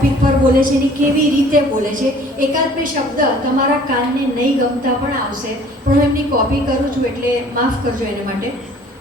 Topic પર બોલે છે ને કેવી રીતે બોલે છે. એકાદ બે શબ્દ તમારા કાનને નહીં ગમતા પણ આવશે, પણ હું એમની કોપી કરું છું એટલે માફ કરજો એને માટે.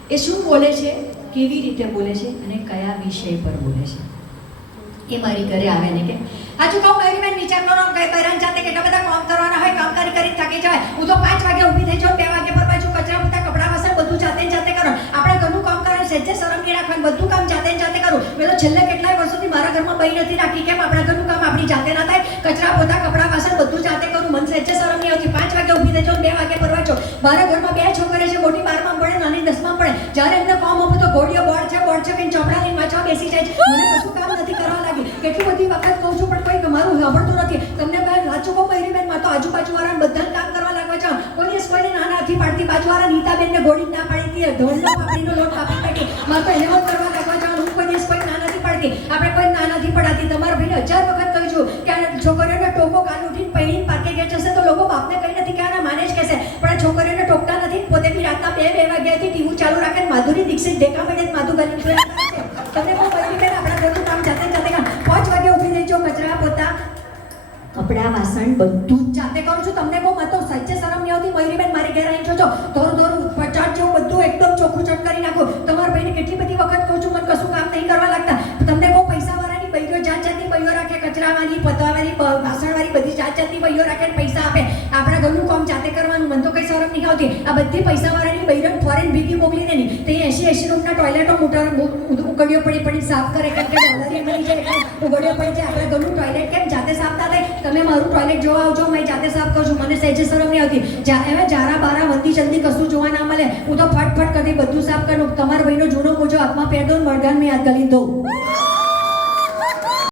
એ શું બોલે છે, કેવી રીતે બોલે છે અને કયા વિષય પર બોલે છે એ મારી ઘરે આવે ને કે આજુ કહું મારી બેન વિચારનો ન ગઈ બહેરાન જાતે કેટલા બધા કામ કરવાના હોય, કામ કરી થાકી જાય. હું તો 5 વાગે ઊભી થઈ જાઉં, 2 વાગે પર પાછું કચરા પોતા કપડાં વાસણ બધું જાતે કરો. આપણે ઘરનું કામ કરે સહેજે શરમ નહીં રાખવાની, બધું કામ જાતે કરું. મેં તો છેલ્લે કેટલાય વર્ષોથી મારા ઘરમાં બઈ નથી રાખી. કેમ? આપણા ઘરનું કામ આપણી જાતે ના થાય? કચરા પોતા કપડાં વાસણ બધું જાતે કરું. મને સહેજે શરમ નહીં આવતી. 5 વાગે ઊભી થઈ જાઉં, 2 વાગે પર વાંચો. મારા ઘરમાં 2 છોકરીઓ છે, મોટી 12માં પડે, નાની 10માં પડે. જ્યારે એમને કામ આપું તો ઘોડીઓ બોર્ડ છે કે ચોપડા લઈને વાંચવા બેસી જાય છે. મને કશું કામ નથી કરવા લાગી. કેટલી બધી વખત કહું છું પણ કોઈ મારું સાંભળતું નથી. તમને કહે સાચું કહું મયુરી બેન, માં તો આજુબાજુવાળાને બધાને કામ કરવા લાગવા છે. કોઈ દિવસ કોઈને ના નથી પાડતી. બાજુવાળા નીતાબેનને ઘોડી ના પાડી હતી, ઢોલનો પાપડીનો લોટ કાપી નાખી. માં તો હેમત કરવા લાગવા છે. હું કોઈ દિવસ કોઈ ના નથી પાડતી. આપણે કોઈ ના નથી પડાતી. તમારા ભાઈને 1000 વખત કહું છું કે આ છોકરીઓને ટોકો કાલ ઉઠીને પૈણીને પાર્કે ગયા જશે તો લોકો બાપને કઈ નથી કે આના માને જ કહેશે, પણ આ છોકરીઓને ટોકતા નથી. પોતે બી રાતના 2 વાગ્યાથી ટીવી ચાલુ રાખે. માધુરી દીક્ષિત દેખા મળે માધુ ગલી તમને બહુ મયુરી બેન આપણા ઘરનું કામ જાતે કામ. 5 વાગે ઊભી થઈ જાઉં, કચરા પોતા કપડા વાસણ બધું જ જાતે કરું છું. તમને કહું માં તો સચ્ચે શરમ નહીં આવતી મયુરી બેન. મારી ઘેર આવીને છો ધોરું 50 જેવું બધું એકદમ ચોખ્ખું ચટ કરી નાખું. તમારા ભાઈને કેટલી બધી વખત કહું છું મને કશું કામ નહીં કરવા લાગતા. તમને કહું પૈસાવાળાની બૈરીઓ જાતની બૈરીઓ રાખે, કચરાવાળી, પતવાવાળી, વાસણવાળી બધી જાતની બૈરીઓ રાખે ને પૈસા આપે. આપણા ઘરનું કામ જાતે કરવાનું. મને તો કઈ શરમ નહીં આવતી. આ બધી પૈસાવાળાની બૈરીઓ ફોરેન ભીગી મોકલીને નહીં તે 80 રૂમના ટોયલેટો ઉગડીઓ પડી સાફ કરે કેમ કે ડોલરી મળી જાય ઉગડીઓ પડી જાય. આપણા ઘરનું ટોયલેટ કેમ જાતે સાફ ના થાય? તમે મારું ટોયલેટ જોવા આવજો, મેં જાતે સાફ કરું છું. મને સહેજે શરમ નહીં આવતી. હવે જારા બારા વંદી જલ્દી કશું જોવા ના મળે. હું તો ફટફટ કરી બધું સાફ કરું. તમારા ભાઈનો જૂનો મોજો હાથમાં પહેર દઉં, મરઘાન મેં હાથ ગલી દઉં.